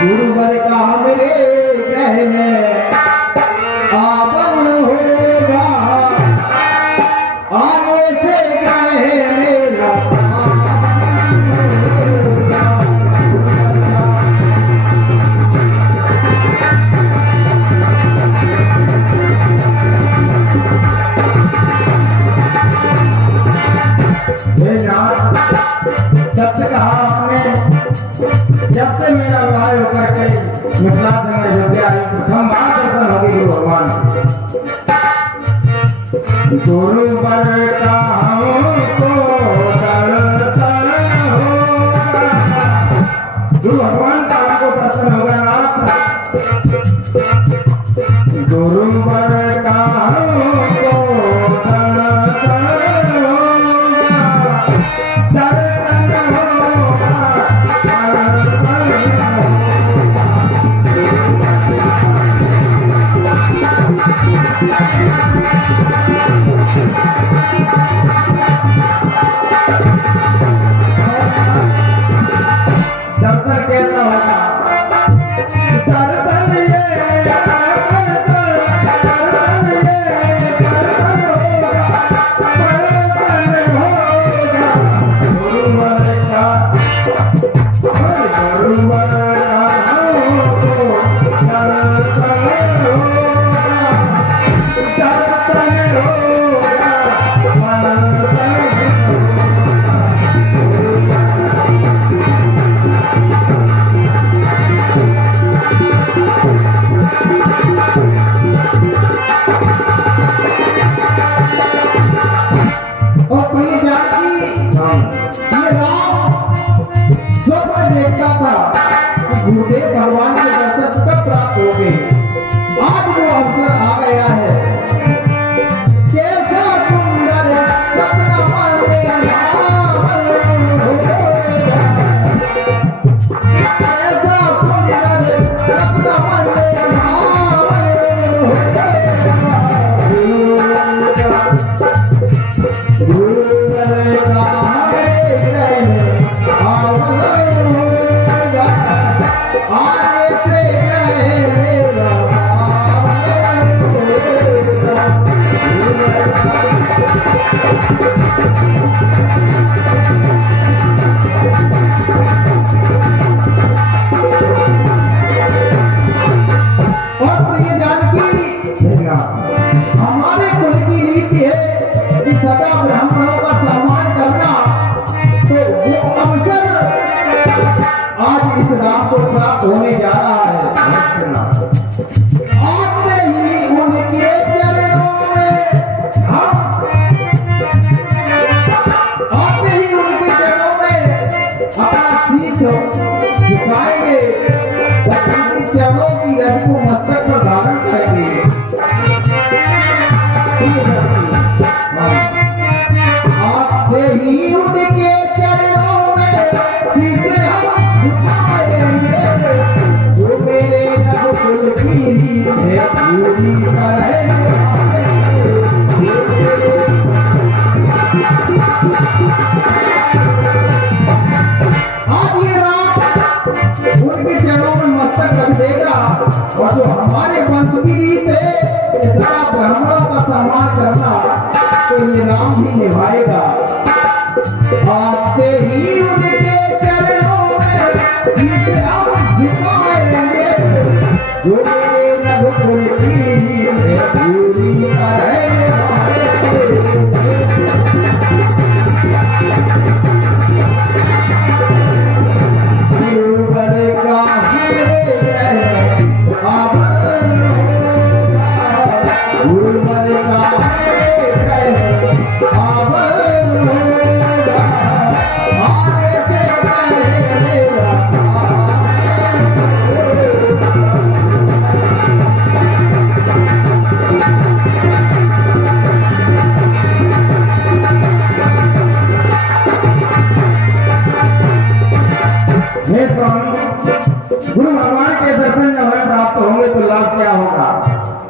गुरुवर का मेरे ग्रह में आवन होगा, आने से ग्रह मेरा सत्य कहा आपने। जब से मेरा विवाह होकर के मिथिला से मैं अयोध्या आई, प्रथम बार दर्शन होगी गुरु भगवान। गुरुवर का हमको दर्शन होगा, गुरु भगवान का हमको दर्शन होगा नाथ। गुरुवर का हमको दर्शन कैसा होगा? गुरुदेव भगवान के दर्शन कब प्राप्त हो गए? आज वो अवसर आ गया है। कैसा सुंदर सपना माने कैसा सुंदर सपना माने हमारे कुल की रीति है कि सदा ब्राह्मणों का सम्मान करना। तो वो अवसर आज इस राम को प्राप्त होने जा रहा है। आपने ही उनके चरणों में आपने ही उनके चरणों में अपना शीश झुकाएंगे, उनके चरणों की रज को मस्तक पर धारण करेंगे। आपसे ही उनके चरणों में सीधे हम झुकाएंगे, जो मेरे नकुल की रीत है पूरी करेंगे। आज ये रात उनके चरणों में मस्तक रख देगा, और जो हमारे वंश की रीत है सदा ब्राह्मणों का सम्मान करना, तो ये राम ही निभाएगा। आते ही उनके चरणों में सीधे हम झुकाएंगे, जो मेरे नकुल की रीत है पूरी करेंगे। गुरु भगवान के दर्शन जब हमें प्राप्त होंगे तो लाभ क्या होगा?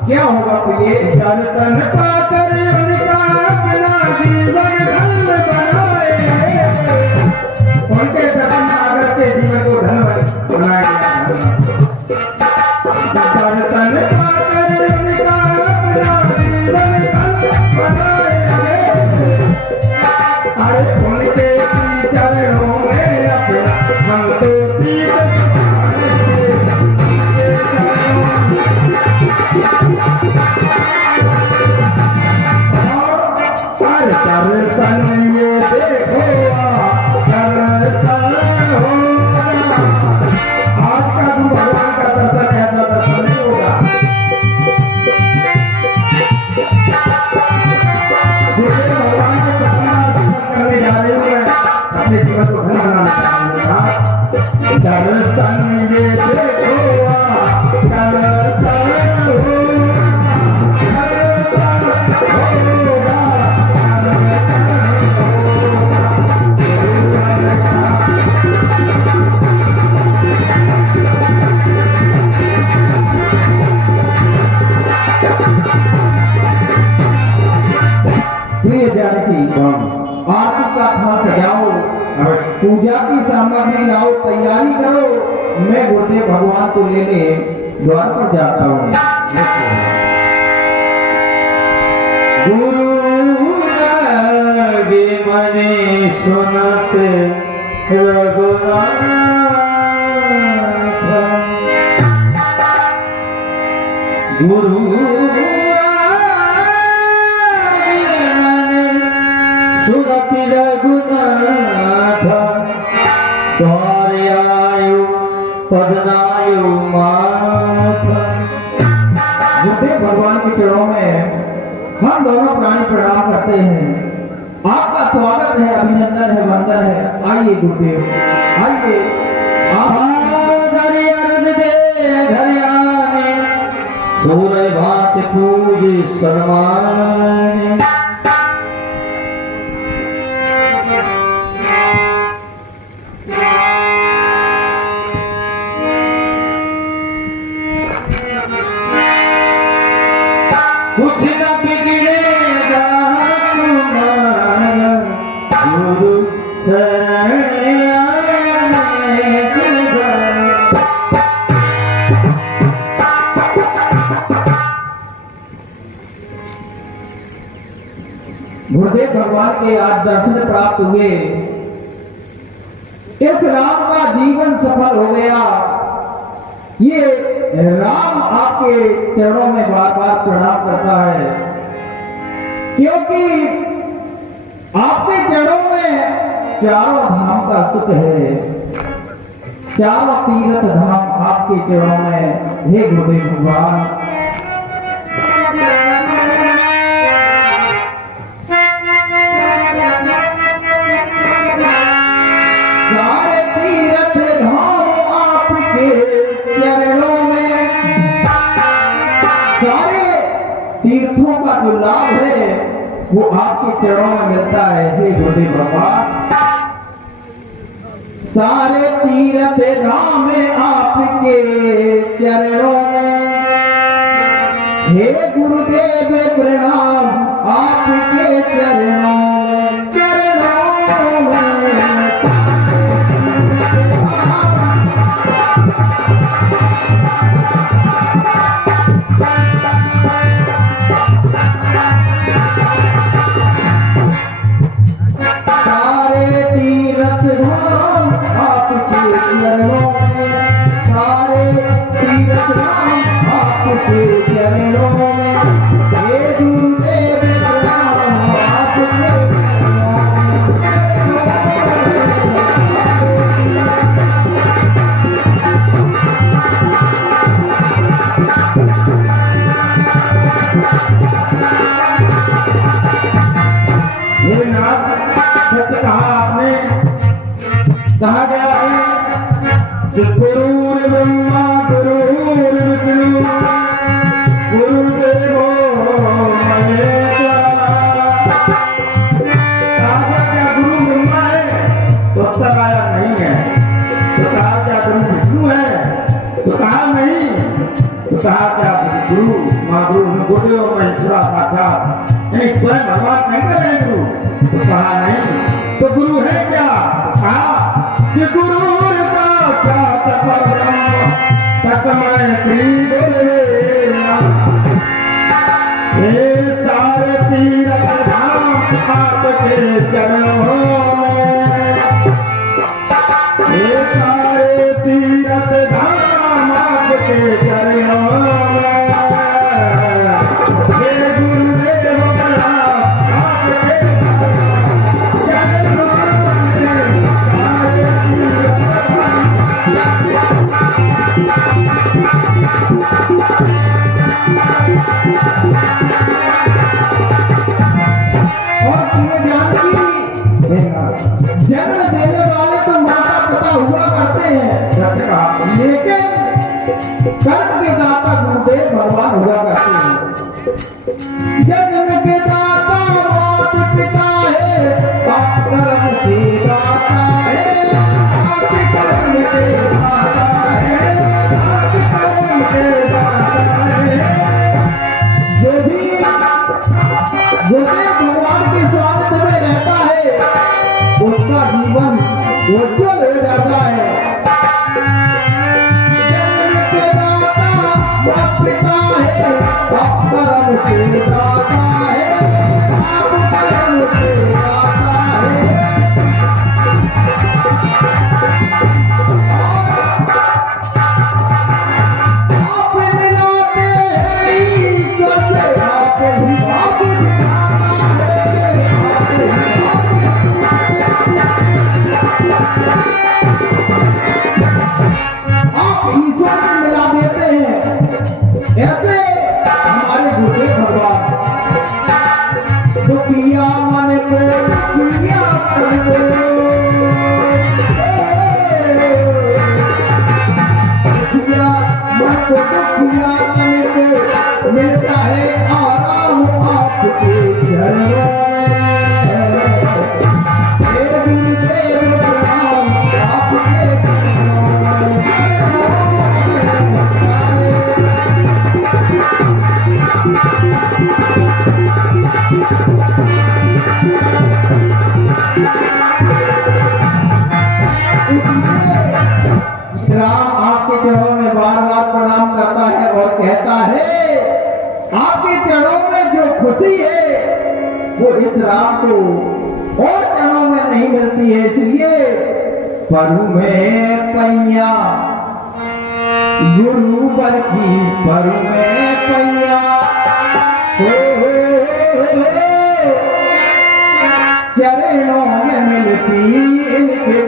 क्या होगा? प्रिय दर्शन पाकर उनका अपना जीवन धन बनाए, उनके दर्शन आकर के जीवन को धन बनाया। दर्शन कराना चाहूंगा। दर्शन ये देखो आरती का थाल सजाओ, पूजा की सामग्री लाओ, तैयारी करो। मैं गुरुदेव भगवान को लेने द्वार पर जाता हूँ। गुरु मने सुनते रघुनाथ, गुरु सुनति रघुनाथ, द्वारयायु पदनायु माथ। गुरुदेव भगवान के चरणों में हम दोनों प्राणी प्रणाम करते हैं। आपका स्वागत है, अभिनंदन है, वंदन है। आइए गुरुदेव, आइए। सूर्य भात पूज सन्मान, कुछ न बिगड़ेगा तुम्हारा, गुरु शरण आने के बाद। गुरुदेव भगवान के आज दर्शन प्राप्त हुए। इस राम का जीवन सफल हो गया। ये राम आपके चरणों में बार बार प्रणाम करता है, क्योंकि आपके चरणों में चारों धाम का सुख है। चारों तीर्थ धाम आपके चरणों में। हे गुरुदेव भगवान, सारे तीर्थ धाम आपके चरणों में, सारे तीर्थों का जो लाभ है वो आपके चरणों में मिलता है। हे गुरुदेव भगवान, सारे तीर्थ धाम आपके चरणों में। हे गुरुदेव प्रणाम आपके चरणों में, चरणों में। सारे तीर्थ धाम आपके चरणों में, सारे तीर्थ धाम आपके चरणों में। हे गुरुदेव प्रणाम आपके चरणों में। हे नाथ, सत्य कहा आपने। कहा गया है कि गुरुर् ब्रह्मा गुरुर्विष्णु गुरुदेवो महेश्वरा। कहा क्या गुरु ब्रह्मा है तो उत्तर आया नहीं है। तो कहा क्या गुरु विष्णु है तो कहा नहीं। तो कहा क्या गुरु माँ गुरुदेव महेश्वरा साक्षात, यानी स्वयं भगवान नहीं कर रहे गुरु। तो कहा नहीं। तो गुरु है क्या? कहा कि गुरु साक्षात परब्रह्म तस्मै श्री गुरवे नमः। हे सारे तीर्थ धाम आपके चरणों में, हे सारे तीर्थ धाम आपके चरणों में। हे गुरुदेव प्रणाम आपके चरणों में। और कर्म के दाता गुरुदेव भगवान हुआ करते हैं। जन्म के दाता मात पिता है, आप कर्म के दाता है, आप कर्म के दाता है, आप कर्म के दाता है। जो भी भगवान के स्वामित्व में रहता है उसका जीवन उज्जवल हो जाता है। जन्म के दाता माता पिता है, आप कर्म के दाता है, आप कर्म के दाता है। आप मिलाते हैं ईश्वर से, आप ही आप मिलाना है, आप ईश्वर से मिला देते हैं। ऐसे हमारे गुरुदेव भगवान दुखिया मन को दुखिया मन को दुखिया मन को दुखिया मन को मिलता है आराम आपके चरणों में। हे गुरुदेव प्रणाम आपके चरणों में। राम आपके चरणों में बार बार प्रणाम करता है और कहता है आपके चरणों में जो खुशी है वो इस राम को और चरणों में नहीं मिलती है। इसलिए परु में पैया गुरु बर की परु में पैया चरणों में मिलती इनके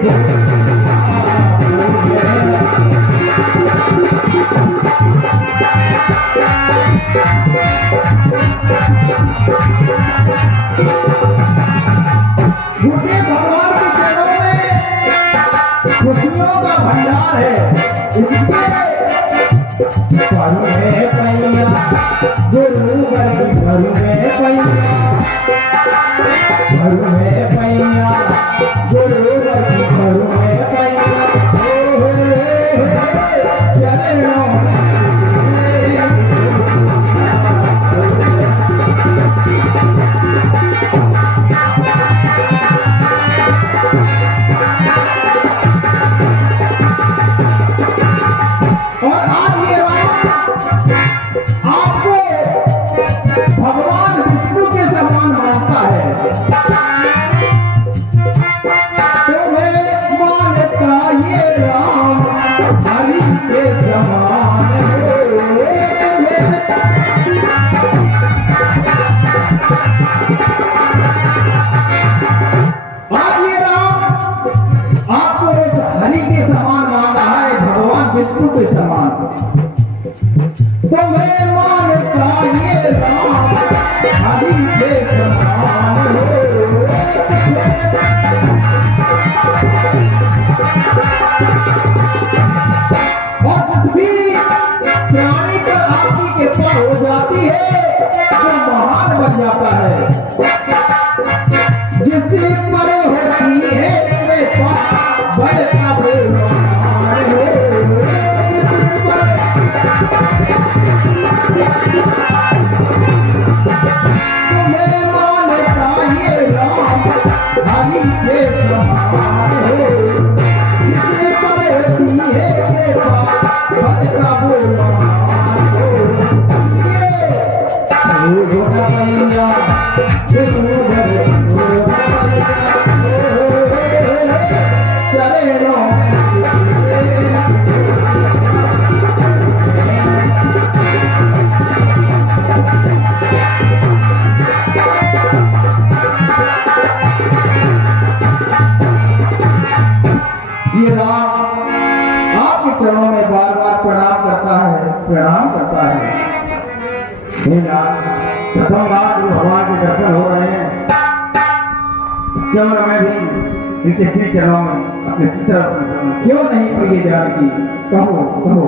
झूठे भगवान के चरणों में खुशियों का भंडार है। इसलिए परु में पैया गुरु बर की परु में पैया, परु में पैया गुरु बर की परु में पैया चरणों में। और आज ये आपको भगवान विष्णु के समान मानता है। तुम्हें मानता ये राम हरि के समान है। आज ये राम आपको हरि के समान मान रहा है, भगवान विष्णु के समान। तुम्हें मानता ये राम हरि के समान हो। और कुछ भी प्राणी पर आपकी कृपा हो जाती है तो महान बन जाता है। जिससे पर होती है कृपा बनता महान हो। तुम्हें मानता ये राम हरि के समान हो। जिससे पर होती है कृपा बनता महान हो। ये राम आपके चरणों में बार बार प्रणाम करता है। हे राम, प्रथम बार जो भगवान के दर्शन हो रहे हैं, क्यों न मैं भी इनके श्री चरणों में अपने चित्र क्यों नहीं प्रिय जानकी कहो कहो।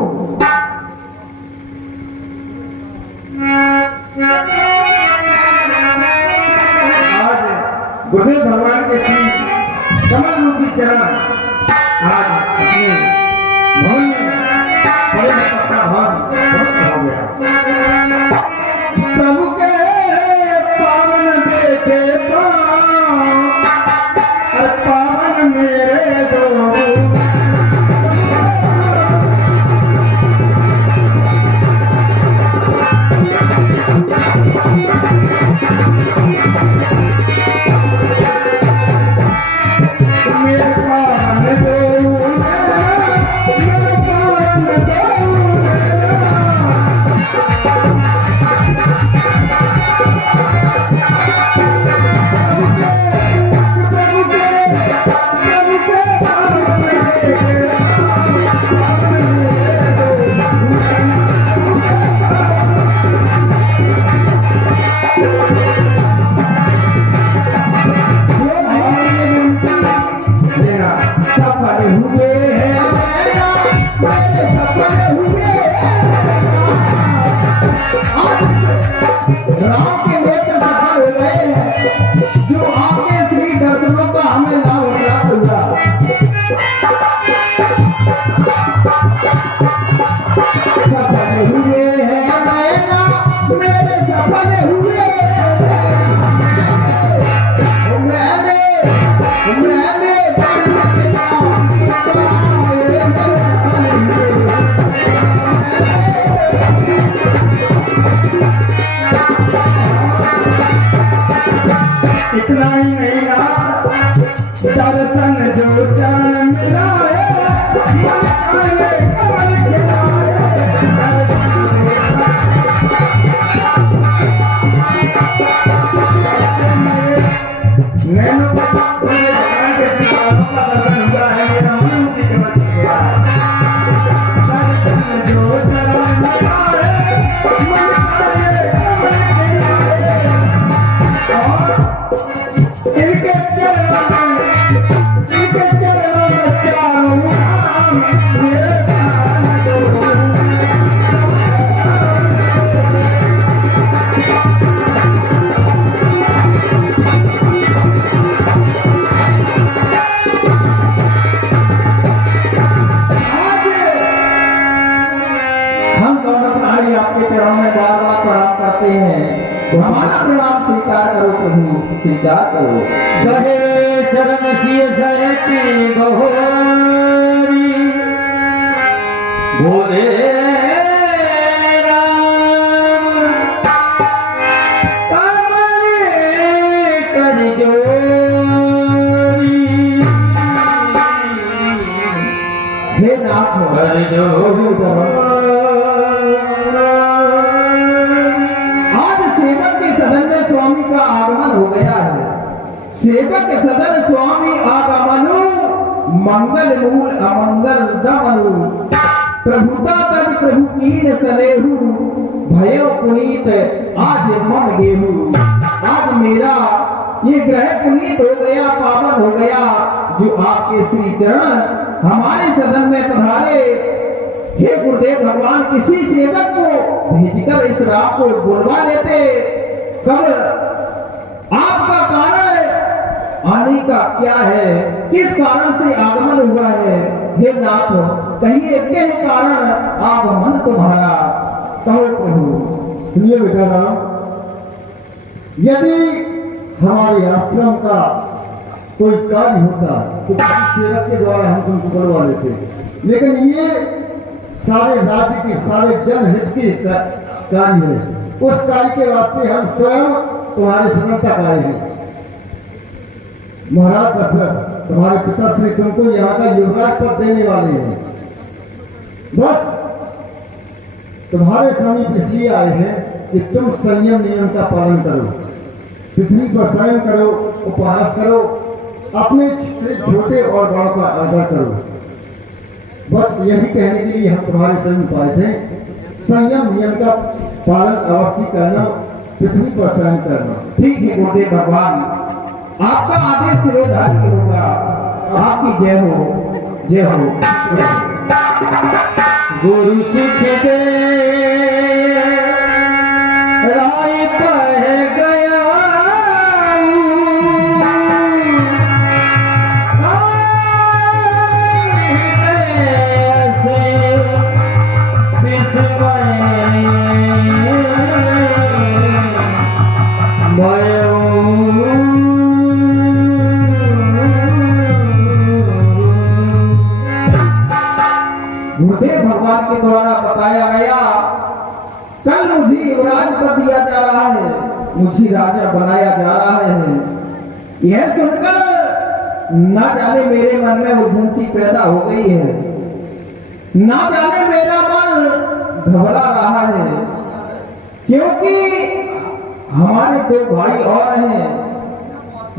गुरुदेव भगवान के श्री कमल रूपी चरण आज अपने भवन में बड़े अपना भाव हो गया। प्रभु के पावन देखे पावन मेरे दो राम के नेत्र सफल हो गए हैं, जो आपके श्री दर्शनों का हमें लाभ प्राप्त हुआ। सफल हुए हैं नैना मेरे सफल हुए इतना ही नहीं रहा दर्शन जो चरण मिला आपके चरणों में बार बार प्रणाम करते हैं, तो हमारा प्रणाम स्वीकार करो प्रभु, स्वीकार करो। गहे चरण सिय धरती गहोरी बोले राम कमल कर जोरी हे नाथ कर जोरी। सदन में स्वामी का आगमन हो गया है। सेवक सदन स्वामी आगमनु मंगल मूल अमंगल दमनु प्रभुता तब प्रभु कीन सलेहु भयो पुनीत आज मन गेहू। आज मेरा ये ग्रह पुनीत हो गया, पावन हो गया, जो आपके श्री चरण हमारे सदन में पधारे। हे गुरुदेव भगवान, किसी सेवक को भेजकर इस रात को बुलवा लेते, कब आपका कारण आने का क्या है, किस कारण से आगमन हुआ है। हे नाथ, कहीं एक ही कारण आगमन तुम्हारा, कहो प्रभु। सुनिए बेटा राम, यदि हमारे आश्रम का कोई कार्य होता तो किसी सेवक के द्वारा हम तुमको करवा लेते, लेकिन ये सारे राज्य के सारे जनहित के कार्य है। उस कार्य के वास्ते हम स्वयं तुम्हारे सदन तक आए हैं। महाराज दशरथ तुम्हारे पिता श्री तुमको यहाँ का युवराज पद देने वाले हैं। बस तुम्हारे समीप इसलिए आए हैं कि तुम संयम नियम का पालन करो, पृथ्वी पर शयन करो, उपवास करो, अपने छोटे और बड़ों का आदर करो। बस यही कहने के लिए हम तुम्हारे समीप आए थे। संयम नियम का पालन अवश्य करना, पृथ्वी पर शयन करना। ठीक है गुरुदेव भगवान, आपका आदेश सिरोधार्य होगा। आपकी जय हो, जय हो। गुरु सुख दे राय पह गया गुरुदेव भगवान के द्वारा बताया गया कल मुझे युवराज पद दिया जा रहा है, मुझे राजा बनाया जा रहा है। यह सुनकर ना जाने मेरे मन में उलझन सी पैदा हो गई है, ना जाने मेरा मन घबरा रहा है, क्योंकि हमारे दो भाई और हैं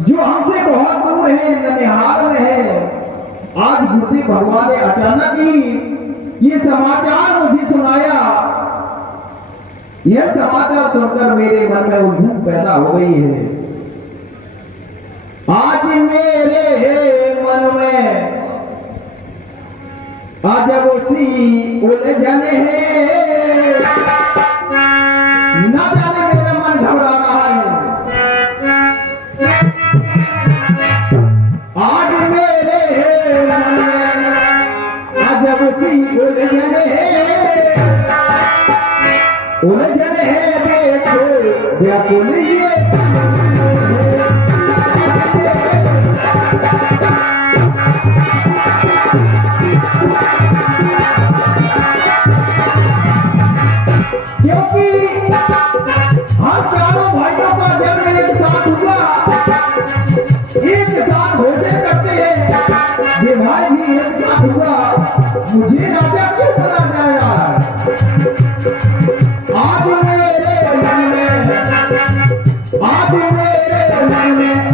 जो हमसे बहुत दूर हैं, ननिहाल में हैं। आज गुरुदेव भगवान ने अचानक ही ये समाचार मुझे सुनाया। यह समाचार सुनकर मेरे मन में उलझन पैदा हो गई है। आज मेरे मन में अजब सी उलझन है, ना जाने मेरा मन घबरा रहा है। आज मेरे मन में अजब सी उलझन है, उलझन है देखो व्याकुल ये क्योंकि हम चारों भाइयों का जन्म एक साथ हुआ, एक साथ भोजन करते हैं, विवाह भी एक साथ हुआ। मुझे राजा क्यों बना जाया? आज मेरे मन में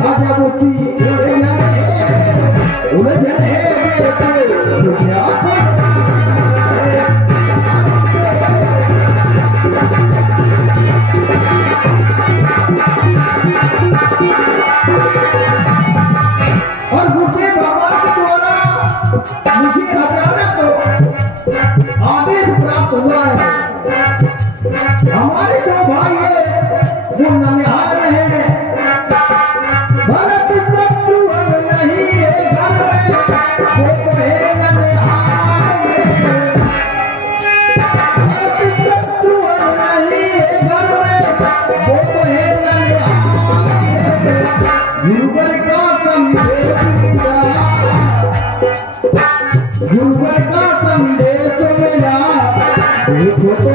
अजब सी उलझन है देखो क्या और गुरुदेव भगवान के द्वारा मुझे अचानक आदेश प्राप्त हुआ है। हमारे जो भाई है वो ननिहाल में है, भरत शत्रुघ्न नहीं है घर में, वो तो है ननिहाल में। भरत शत्रुघ्न नहीं है घर में, वो तो है ननिहाल में। गुरुवर का संदेश मिला, गुरुवर का संदेश मिला, देखो तो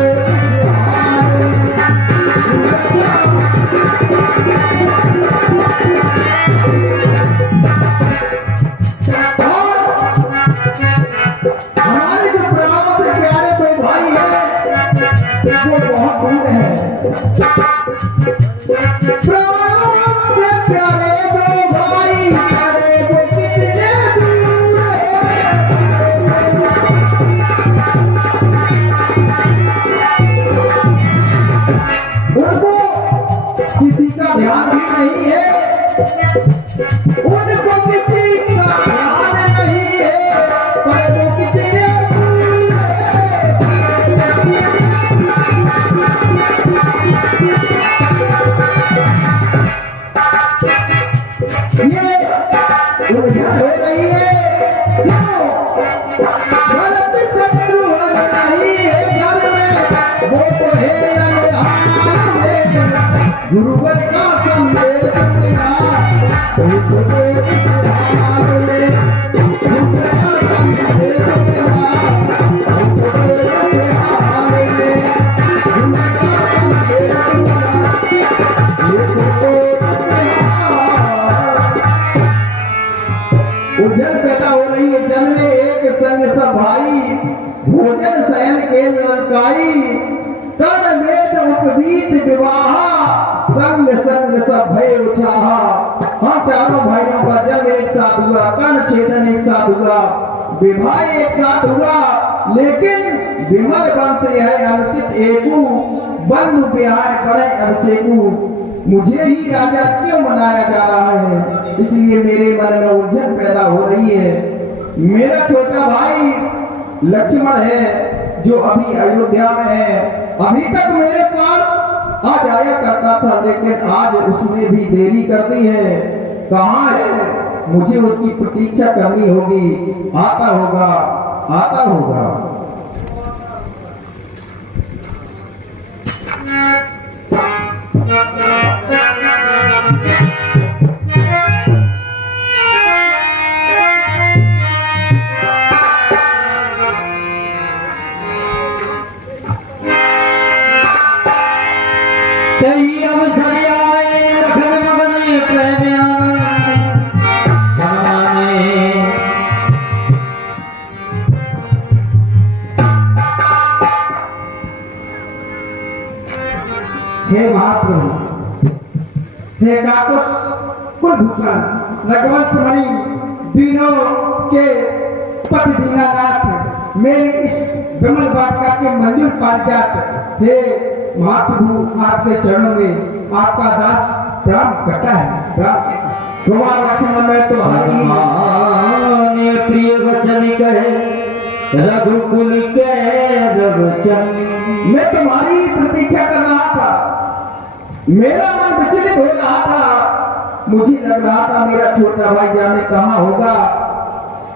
हमारे जो ब्राह्मण से प्यारे दो भाई हैं वो बहुत दूर हैं। ब्राह्मण से प्यारे दो भाई अरे वो कितने दूर हैं। उनको किसी का ध्यान भी नहीं है, उनको किसी का ध्यान नहीं है, पर वो कितने दूर हैं। ये उलझन हो रही है क्यों? भरत शत्रुघ्न नहीं है घर में, वो तो है ननिहाल में। गुरुवर का संदेश मिला, वो तो है ननिहाल में। गुरुवर का संदेश मिला, वो तो है ननिहाल में। गुरुवर का संदेश मिला, वो तो है ननिहाल। उलझन पैदा हो रही है जन में, एक संग सब भाई भोजन शयन के ललकाई, कर्ण वेद उपवीत विवाह, संग संग सब भय उछाहा। हम चारों भाइयों का जन्म एक साथ हुआ, कर्ण छेदन एक साथ हुआ, विवाह एक साथ हुआ, लेकिन विमल वंश यह अनुचित एकू, बंधु ब्याह बड़े अभिषेकू। मुझे ही राजा क्यों मनाया जा रहा है, इसलिए मेरे मन में उलझन पैदा हो रही है। मेरा छोटा भाई लक्ष्मण है जो अभी अयोध्या में है, अभी तक मेरे पास आ जाया करता था, लेकिन आज उसने भी देरी कर दी है। कहाँ है? मुझे उसकी प्रतीक्षा करनी होगी। आता होगा, आता होगा। हे महाप्रभु, हे काकुश कुलभूषण रघुवंश मणि दीनों के पति दीनानाथ, मेरी इस विमल वाटिका के मंदिर पारिजात, हे महाप्रभु आपके चरणों में आपका दास प्रणाम करता है। प्रणाम। कुमार लक्ष्मण में तो हरि प्रिय वचन कहे रघुकुल के रघुचन। मैं तुम्हारी प्रतीक्षा कर रहा था, मेरा मन विचलित हो रहा था, मुझे लग रहा था मेरा छोटा भाई जाने कहाँ होगा।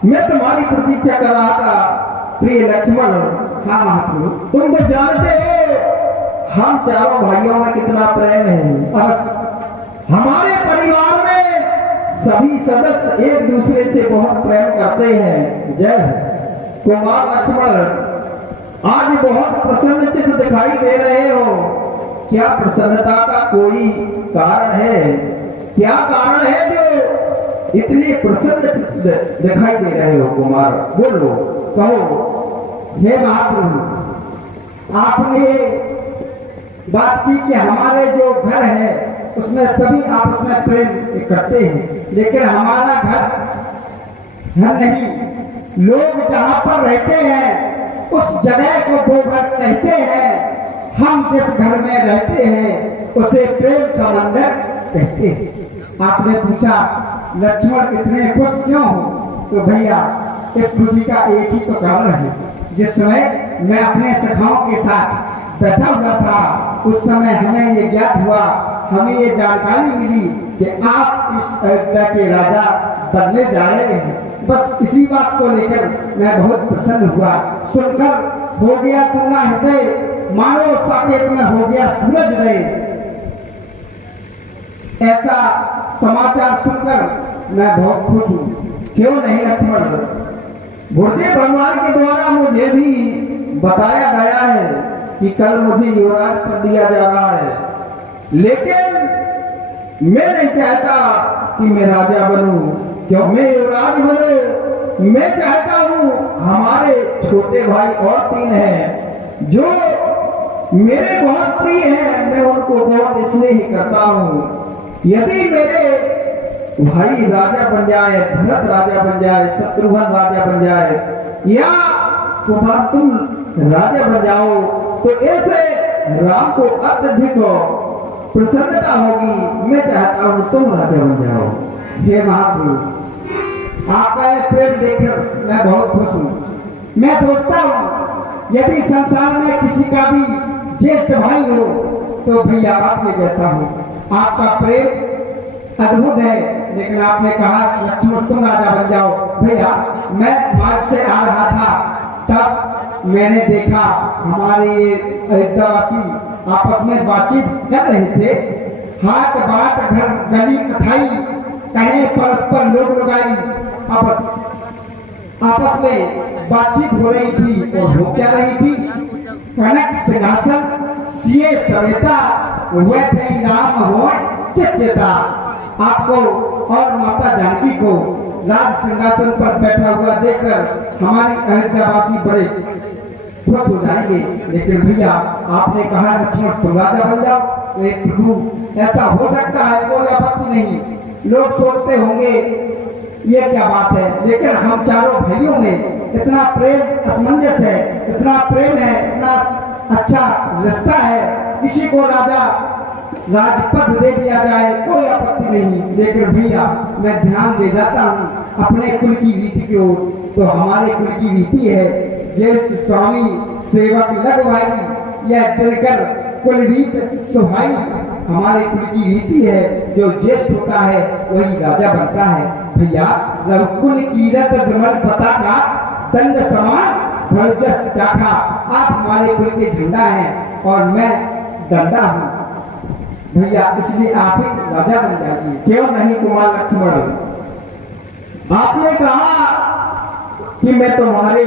मैं तुम्हारी प्रतीक्षा कर रहा था प्रिय लक्ष्मण। हाँ महाप्रभु, तुम तो जानते हो हम चारों भाइयों में कितना प्रेम है। बस हमारे परिवार में सभी सदस्य एक दूसरे से बहुत प्रेम करते हैं। जय हो। कुमार लक्ष्मण, आज बहुत प्रसन्नचित दिखाई दे रहे हो, क्या प्रसन्नता का कोई कारण है? क्या कारण है जो इतने प्रसन्न दिखाई दे रहे हो? कुमार बोलो, कहो। हे महाप्रभु, आपने बात की कि हमारे जो घर है उसमें सभी आपस में प्रेम करते हैं, लेकिन हमारा घर नहीं, लोग जहां पर रहते हैं उस जगह को वो घर कहते हैं। हम जिस घर में रहते हैं उसे प्रेम का मंदिर कहते हैं। आपने पूछा लक्ष्मण इतने खुश क्यों हो? तो भैया इस खुशी का एक ही तो कारण है। जिस समय मैं अपने सखाओं के साथ बैठा हुआ था उस समय हमें ये ज्ञात हुआ, हमें ये जानकारी मिली कि आप इस अयोध्या के राजा बनने जा रहे हैं। बस इसी बात को लेकर मैं बहुत प्रसन्न हुआ। सुनकर हो गया तुमना हृदय, मानो साकेत में हो गया सूरज उदय। ऐसा समाचार सुनकर मैं बहुत खुश हूँ। क्यों नहीं लक्ष्मण? गुरुदेव भगवान के द्वारा मुझे भी बताया गया है कि कल मुझे युवराज पद दिया जा रहा है, लेकिन मैं नहीं चाहता कि मैं राजा बनूं। क्यों मैं युवराज बनूं? मैं चाहता हूं हमारे छोटे भाई और 3 हैं जो मेरे बहुत प्रिय हैं, मैं उनको बहुत स्नेह करता हूं। यदि मेरे भाई राजा बन जाए, भरत राजा बन जाए, शत्रुघ्न राजा बन जाए, या कुमार तुम राजा बन जाओ, तो ऐसे राम को अत्यधिक प्रसन्नता होगी। मैं चाहता हूं तुम राजा बन जाओ। हे महाप्रभु, आपका यह प्रेम देखकर मैं बहुत खुश हूँ। मैं सोचता हूँ यदि संसार में किसी का भी ज्येष्ठ भाई हो तो भैया आपके जैसा हो। आपका प्रेम अद्भुत है। लेकिन आपने कहा लक्ष्मण तुम राजा बन जाओ। भैया मैं मार्ग से आ रहा था, तब मैंने देखा हमारे अयोध्यावासी आपस में बातचीत कर रहे थे। हाट बाट घर गली कथाई कहे परस्पर लोग लगाई आपस में बातचीत हो रही थी। और हो क्या रही थी? कनक सिंहासन सिए सवेता हुए थे राम हो चिचेता। आपको और माता जानकी को राज सिंहासन पर बैठा हुआ देखकर हमारी अयोध्यावासी बड़े खुश हो जाएंगे। लेकिन भैया आपने कहा लक्ष्मण तुम राजा बन जाओ, तो एक प्रभु ऐसा हो सकता है, कोई आपत्ति नहीं। लोग सोचते होंगे ये क्या बात है, लेकिन हम चारों भाइयों में इतना प्रेम असमंजस है, इतना प्रेम है, इतना अच्छा रिश्ता है, किसी को राजा राजपद दे दिया जाए कोई आपत्ति नहीं। लेकिन भैया मैं ध्यान दे जाता हूँ अपने कुल की रीति की ओर। तो हमारे कुल की रीति है ज्येष्ठ स्वामी सेवक लग भाई, यह दिनकर कुल रीत सुहाई। हमारे कुल की रीति है जो ज्येष्ठ होता है वही राजा बनता है। भैया रघुकुल कीरत विमल पताका दंड समान भरजस चाखा। आप हमारे कुल के झंडा हैं और मैं डंडा हूँ भैया, इसलिए आप ही राजा बन जाइए। क्यों नहीं कुमार लक्ष्मण? आपने कहा कि मैं तुम्हारे